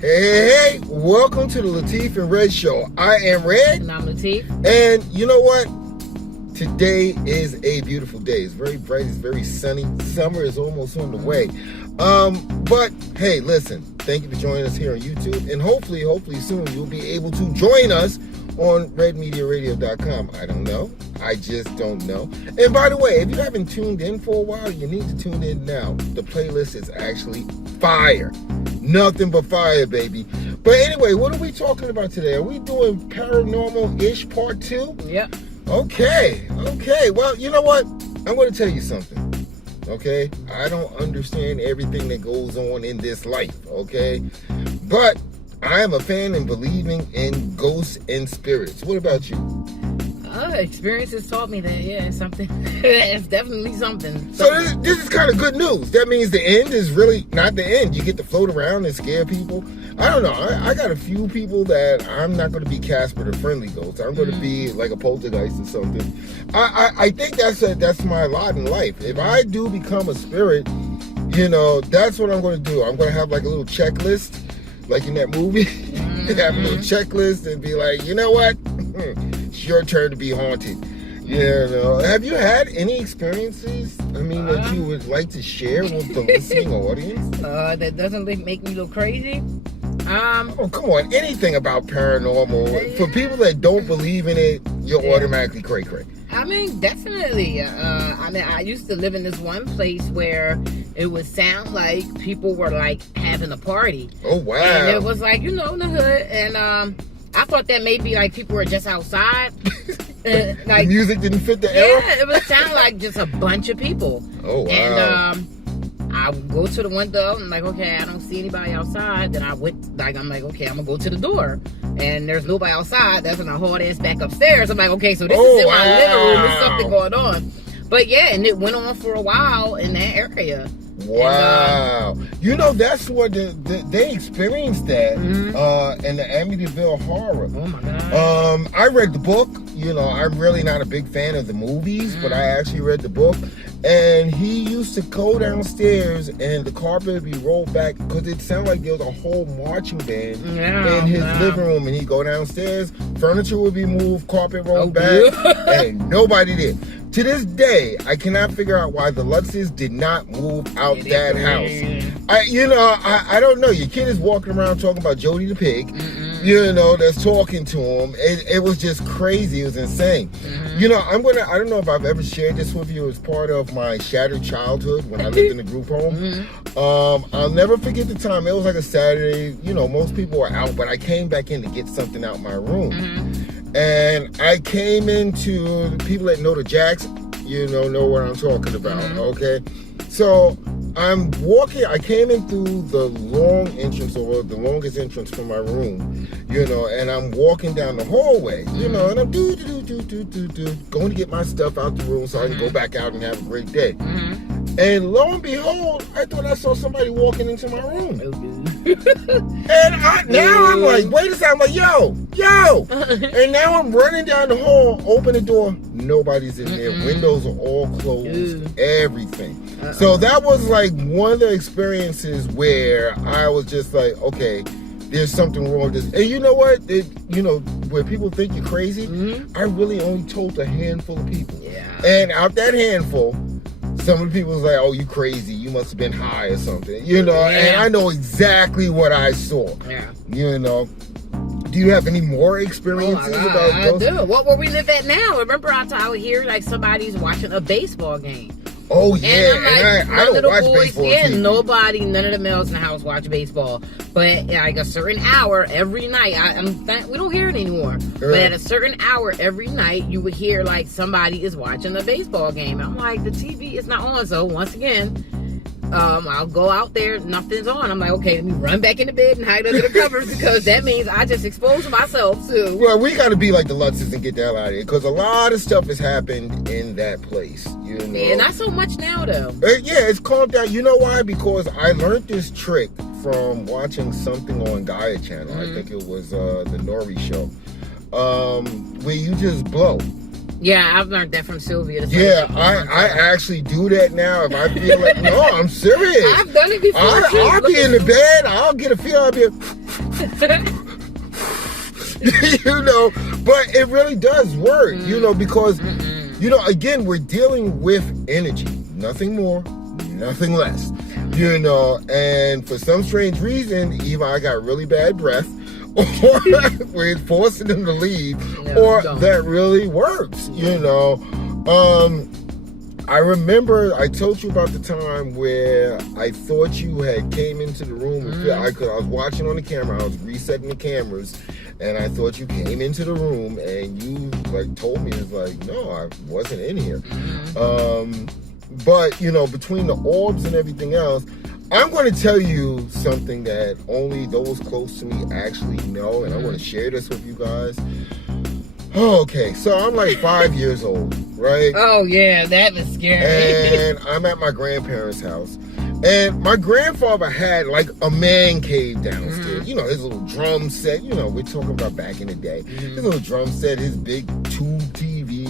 Hey, welcome to the Latif and Red Show. I am Red. And I'm Latif. And you know what? Today is a beautiful day. It's very bright. It's very sunny. Summer is almost on the way. But hey, listen, thank you for joining us here on YouTube. And hopefully soon you'll be able to join us on redmediaradio.com. I don't know. I just don't know. And by the way, if you haven't tuned in for a while, you need to tune in now. The playlist is actually fire. Nothing but fire, baby. But anyway, what are we talking about today? Are we doing Paranormal-ish Part 2? Yep. Okay. Well, you know what? I'm going to tell you something. Okay? I don't understand everything that goes on in this life. Okay? But I am a fan and believing in ghosts and spirits. What about you? Experiences taught me that, it's something. It's definitely something. So this is kind of good news. That means the end is really not the end. You get to float around and scare people. I don't know. I got a few people that I'm not going to be Casper the Friendly Ghost. I'm going to be like a poltergeist or something. I think that's my lot in life. If I do become a spirit, that's what I'm going to do. I'm going to have like a little checklist, like in that movie. Have a little checklist and be like, you know what? It's your turn to be haunted. Have you had any experiences, that you would like to share with the listening audience? That doesn't make me look crazy. Oh, come on. Anything about paranormal. For people that don't believe in it, you're automatically cray-cray. Definitely. I used to live in this one place where it would sound like people were like having a party. Oh, wow. And it was like, in the hood. And I thought that maybe like people were just outside. Like, the music didn't fit the era? Yeah, it would sound like just a bunch of people. Oh, wow. And I would go to the window and like, okay, I don't see anybody outside. Then I'm like, okay, I'm gonna go to the door. And there's nobody outside. That's when I hauled ass back upstairs. I'm like, okay, so this is in my living room. There's something going on. But yeah, and it went on for a while in that area. Wow. And, that's what they experienced that in the Amityville Horror. Oh my God. I read the book. I'm really not a big fan of the movies, but I actually read the book. And he used to go downstairs and the carpet would be rolled back because it sounded like there was a whole marching band in his living room. And he'd go downstairs, furniture would be moved, carpet rolled back, and nobody did. To this day, I cannot figure out why the Lutzes did not move out that house. I don't know. Your kid is walking around talking about Jody the pig. That's talking to him. It was just crazy. It was insane. I don't know if I've ever shared this with you as part of my shattered childhood when I lived in a group home. I'll never forget the time. It was like a Saturday. Most people were out, but I came back in to get something out my room. And I came into, people that know the Jacks, know what I'm talking about, okay? So I'm walking, I came in through the long entrance, or the longest entrance from my room, and I'm walking down the hallway, and I'm going to get my stuff out the room so I can go back out and have a great day. And lo and behold, I thought I saw somebody walking into my room. And I'm like, wait a second, I'm like, yo. And now I'm running down the hall, open the door, nobody's in there. Windows are all closed, everything. So that was like one of the experiences where I was just like, okay, there's something wrong with this. And you know what? Where people think you're crazy, I really only told a handful of people. Yeah. And out that handful, some of the people was like, oh, you crazy. You must have been high or something. And I know exactly what I saw. Yeah. Do you have any more experiences about ghosts? I do. What where we live at now? Remember I would hear like somebody's watching a baseball game. Oh yeah, and I don't watch baseball. Yeah, none of the males in the house watch baseball. But like a certain hour every night, we don't hear it anymore. But at a certain hour every night, you would hear like somebody is watching a baseball game. I'm like, the TV is not on. So once again, I'll go out there, nothing's on. I'm like, okay, let me run back into bed and hide under the covers because that means I just exposed myself to. Well, we got to be like the Lutzes and get the hell out of here because a lot of stuff has happened in that place. Yeah, not so much now though. Yeah, it's calmed down. You know why? Because I learned this trick from watching something on Gaia Channel. I think it was the Nori show, where you just blow. Yeah, I've learned that from Sylvia. Yeah, I actually do that now. If I feel like, no, I'm serious. I've done it before. I'll be in the bed. I'll get a feel. I'll be, You know, but it really does work, you know, because, you know, again, we're dealing with energy, nothing more, nothing less, you know, and for some strange reason, either I got really bad breath, or we're forcing them to leave, or that really works, you know. I remember I told you about the time where I thought you had came into the room. I was watching on the camera. I was resetting the cameras, and I thought you came into the room, and you like told me, it's like, no, I wasn't in here. But you know, between the orbs and everything else, I'm going to tell you something that only those close to me actually know, and I want to share this with you guys. Okay, so I'm like 5 years old, right? Oh yeah, that was scary. And I'm at my grandparents' house. And my grandfather had like a man cave downstairs. You know, his little drum set. You know, we're talking about back in the day. His little drum set, his big tube TV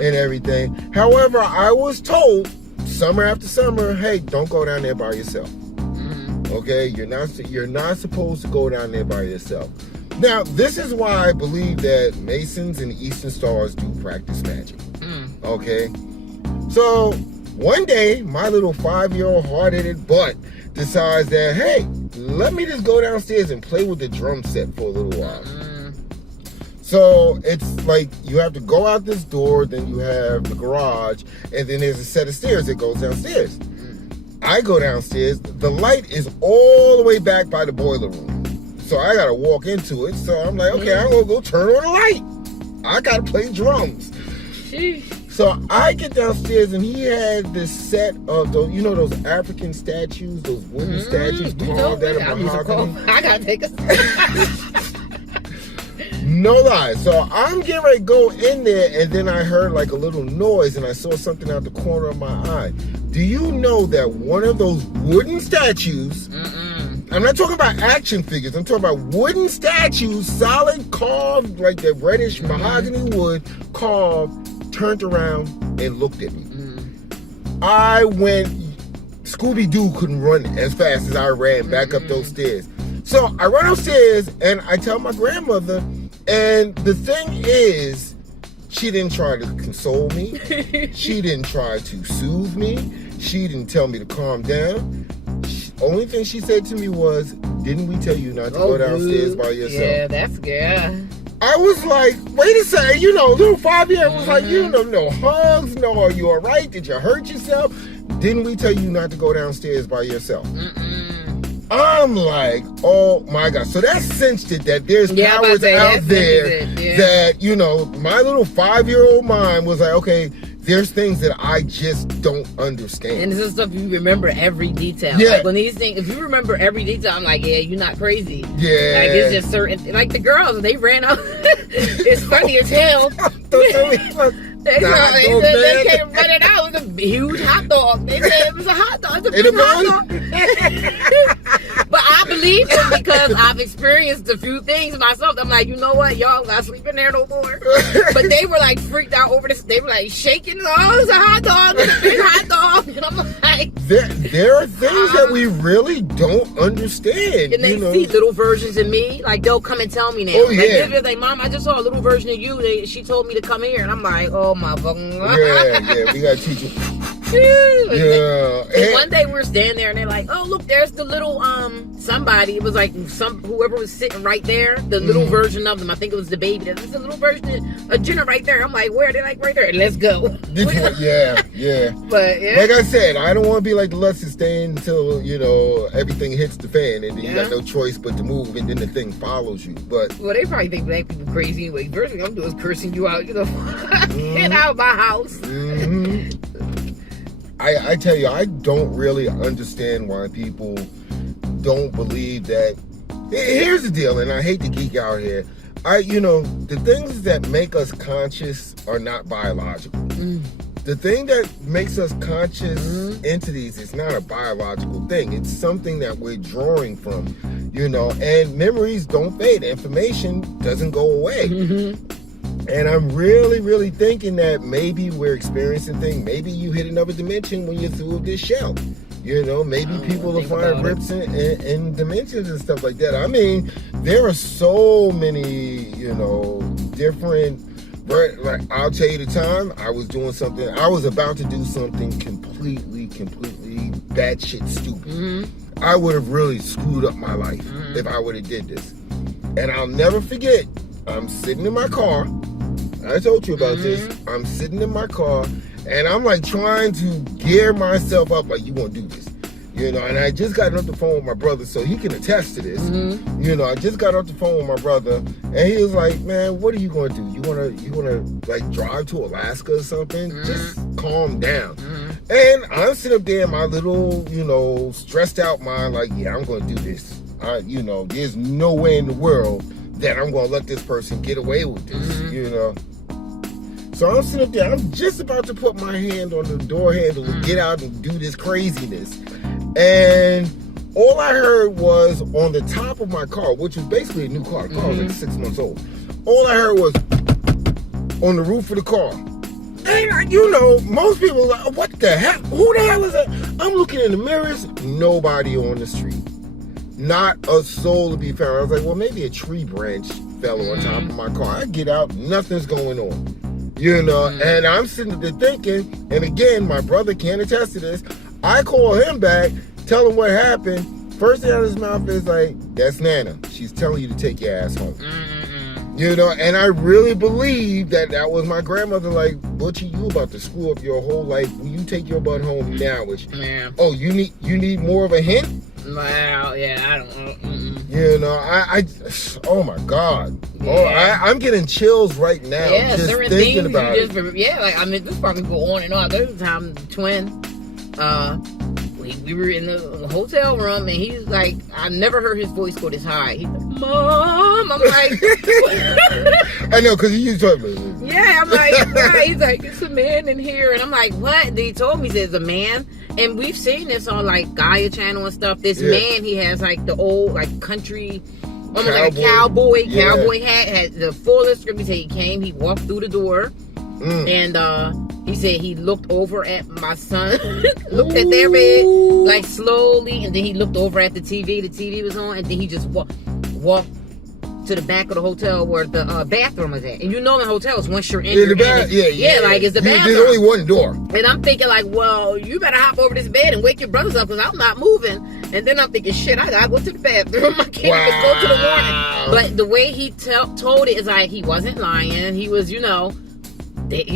and everything. However, I was told summer after summer, hey, don't go down there by yourself. Okay, you're not supposed to go down there by yourself. Now, this is why I believe that Masons and Eastern Stars do practice magic. Okay? So, one day, my little 5-year-old hard-headed butt decides that, hey, let me just go downstairs and play with the drum set for a little while. So, it's like you have to go out this door, then you have the garage, and then there's a set of stairs that goes downstairs. I go downstairs. The light is all the way back by the boiler room. So I gotta walk into it. So I'm like, okay, I'm gonna go turn on the light. I gotta play drums. So I get downstairs, and he had this set of those, you know, those African statues, those wooden statues carved out of mahogany. I gotta take a No lie. So I'm getting ready to go in there, and then I heard like a little noise, and I saw something out the corner of my eye. Do you know that one of those wooden statues, I'm not talking about action figures, I'm talking about wooden statues, solid carved, like that reddish mahogany wood, carved, turned around and looked at me. I went, Scooby-Doo couldn't run as fast as I ran back up those stairs. So I run upstairs, and I tell my grandmother, and the thing is, she didn't try to console me. She didn't try to soothe me. She didn't tell me to calm down. Only thing she said to me was, didn't we tell you not to go downstairs by yourself? Yeah, that's good. I was like, wait a second, you know, little 5-year-old was like, you know, no hugs, no, are you all right? Did you hurt yourself? Didn't we tell you not to go downstairs by yourself? I'm like, oh my God. So that cinched it that there's powers out there that, you know, my little 5-year-old mind was like, okay, there's things that I just don't understand. And this is stuff you remember every detail. Yeah. Like when these things, if you remember every detail, I'm like, yeah, you're not crazy. Yeah. Like it's just certain, like the girls, they ran out. It's funny as hell. They came running out. It was a huge hot dog. They said it was a hot dog. It's a big hot dog. But I believe them because I've experienced a few things myself. I'm like, you know what? Y'all not sleeping there no more. But they were like freaked out over this. They were like shaking. Oh, it's a hot dog. It's a big hot dog. And I'm like, there are things that we really don't understand. And they see little versions of me. Like they'll come and tell me now. Oh, yeah. Like, they're like, Mom, I just saw a little version of you. She told me to come here. And I'm like, oh my fucking God. Yeah, we gotta teach you. Yeah. And one day we were standing there and they're like, oh look, there's the little somebody. It was like whoever was sitting right there, the little version of them. I think it was the baby. There's a little version of Jenna right there. I'm like, where? They're like right there. Let's go. Yeah. But yeah. Like I said, I don't want to be like the Lusty Stain until, you know, everything hits the fan and then you got no choice but to move and then the thing follows you. But well, they probably think black people crazy anyway. First thing I'm doing is cursing you out, you know. Get out of my house. I tell you, I don't really understand why people don't believe that. Here's the deal, and I hate to geek out here. The things that make us conscious are not biological. The thing that makes us conscious entities is not a biological thing. It's something that we're drawing from, you know, and memories don't fade. Information doesn't go away. And I'm really, really thinking that maybe we're experiencing things. Maybe you hit another dimension when you're through this shell. You know, maybe people will find rips in dimensions and stuff like that. I mean, there are so many, different. Like, I'll tell you the time I was doing something. I was about to do something completely batshit stupid. Mm-hmm. I would have really screwed up my life if I would have did this. And I'll never forget. I'm sitting in my car. I told you about this. I'm sitting in my car, and I'm like trying to gear myself up. Like, you gonna do this, And I just got off the phone with my brother, so he can attest to this. I just got off the phone with my brother, and he was like, "Man, what are you gonna do? You wanna like drive to Alaska or something? Just calm down." And I'm sitting up there in my little, stressed out mind, like, yeah, I'm gonna do this. There's no way in the world that I'm gonna let this person get away with this, So I'm sitting up there, I'm just about to put my hand on the door handle to get out and do this craziness. And all I heard was on the top of my car, which was basically a new car. The car was like 6 months old. All I heard was on the roof of the car. And most people are like, what the heck? Who the hell is that? I'm looking in the mirrors, nobody on the street. Not a soul to be found. I was like, well, maybe a tree branch fell on top of my car. I get out, nothing's going on. And I'm sitting there thinking, and again, my brother can attest to this. I call him back, tell him what happened. First thing out of his mouth is like, that's Nana. She's telling you to take your ass home. And I really believe that was my grandmother, like, Butchie, you about to screw up your whole life. Will you take your butt home now? Oh, you need more of a hint? Well, yeah, I don't know. I oh my God. Yeah. Oh, I'm getting chills right now. Yeah, just certain thinking things about it. This probably go on and on. There's a time, twin, we were in the hotel room, and he's like, I never heard his voice go this high. He's like, Mom, I'm like, I know, because he used to talk about it. Yeah, I'm like, what? He's like, it's a man in here, and I'm like, what? And he told me there's a man, and we've seen this on like Gaia channel and stuff. This man, he has like the old like country, almost like a cowboy hat, had the full description. He said he came, he walked through the door, and he said he looked over at my son, looked at their bed, like slowly, and then he looked over at the TV. The TV was on, and then he just walked to the back of the hotel where the bathroom was at. And in hotels, once you're in, like it's the bathroom. There's only one door. And I'm thinking like, well, you better hop over this bed and wake your brothers up, because I'm not moving. And then I'm thinking, shit, I gotta go to the bathroom. I can't even go to the morning. But the way he told it is like, he wasn't lying. He was, he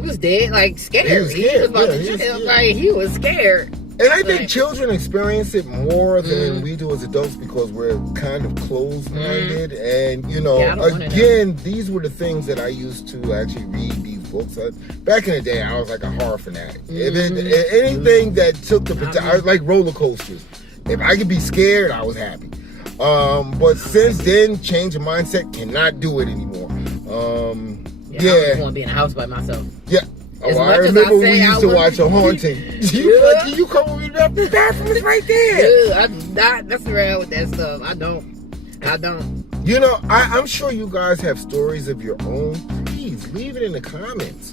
was dead, like scared. He was scared. He was about to chill, like he was scared. And I think children experience it more than we do as adults, because we're kind of closed-minded. And, again, these were the things that I used to actually read these books. Back in the day, I was like a horror fanatic. Anything that took I was like roller coasters. If I could be scared, I was happy. But since then, change of mindset, cannot do it anymore. I just want to be in a house by myself. Yeah. I remember we used to watch A Haunting. You come with me, the bathroom is right there. Yeah, I'm not messing around with that stuff. I don't. I'm sure you guys have stories of your own. Please leave it in the comments.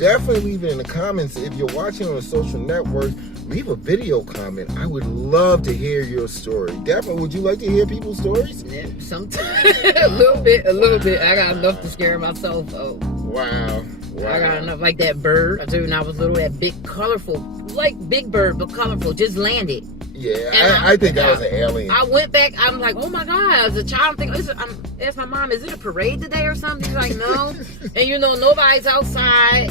Definitely leave it in the comments. If you're watching on a social network, leave a video comment. I would love to hear your story. Definitely. Would you like to hear people's stories? Yeah, sometimes. a little bit. I got enough to scare myself. Wow. I got enough. Like that bird, I told you when I was little, that big, colorful, like big bird, but colorful, just landed. Yeah, I think that was an alien. I went back, I'm like, oh my God, as a child, I'm thinking, I asked my mom, is it a parade today or something? She's like, no. And nobody's outside.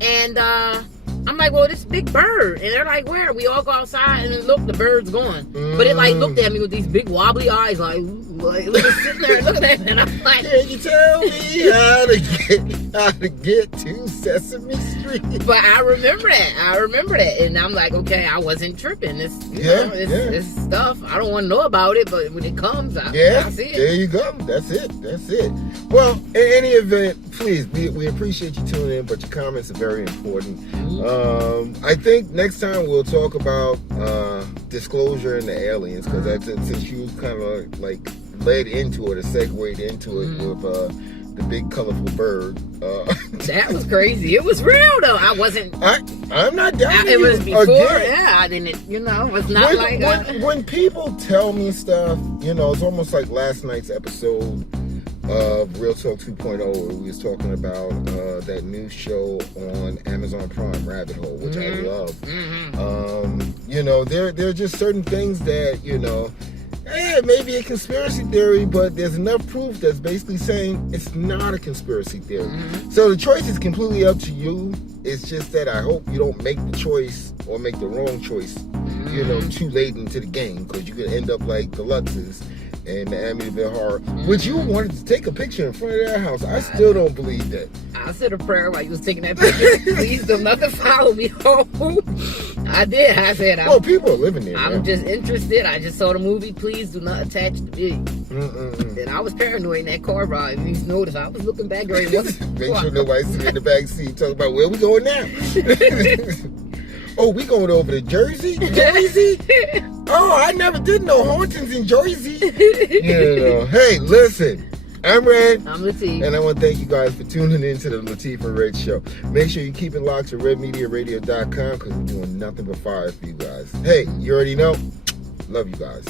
And I'm like, well, this big bird. And they're like, where? We all go outside, and then look, the bird's gone. But it like looked at me with these big wobbly eyes, like sitting there looking at me, and I'm like, can you tell me how to get to Sesame Street? But I remember that, and I'm like, okay, I wasn't tripping. This stuff, I don't want to know about it, but when it comes, I see it. There you go. That's it. Well, in any event, please, we appreciate you tuning in, but your comments are very important. I think next time we'll talk about disclosure and the aliens, because since you kind of like led into it or segued into it with the big colorful bird. That was crazy. It was real though. I wasn't. I'm not doubting It you. was before. Again, Yeah, I didn't. It's not when people tell me stuff, it's almost like last night's episode of Real Talk 2.0, where we was talking about that new show on Amazon Prime, Rabbit Hole, which I love. There are just certain things that it may be a conspiracy theory, but there's enough proof that's basically saying it's not a conspiracy theory. So the choice is completely up to you. It's just that I hope you don't make the choice or make the wrong choice, too late into the game, because you could end up like the Lutzes and the Amityville Horror, which you wanted to take a picture in front of their house. I still don't believe that. I said a prayer while you was taking that picture. Please do nothing follow me home. I did. I said, people are living there. I'm just interested. I just saw the movie. Please do not attach the video. And I was paranoid in that car ride. If you noticed, I was looking back during Make sure nobody's sitting in the back seat talking about where we going now. Oh, we going over to Jersey? Jersey? Oh, I never did no hauntings in Jersey. Hey, listen. I'm Red. I'm Latif. And I want to thank you guys for tuning in to the Latif and Red Show. Make sure you keep it locked to redmediaradio.com, because we're doing nothing but fire for you guys. Hey, you already know. Love you guys.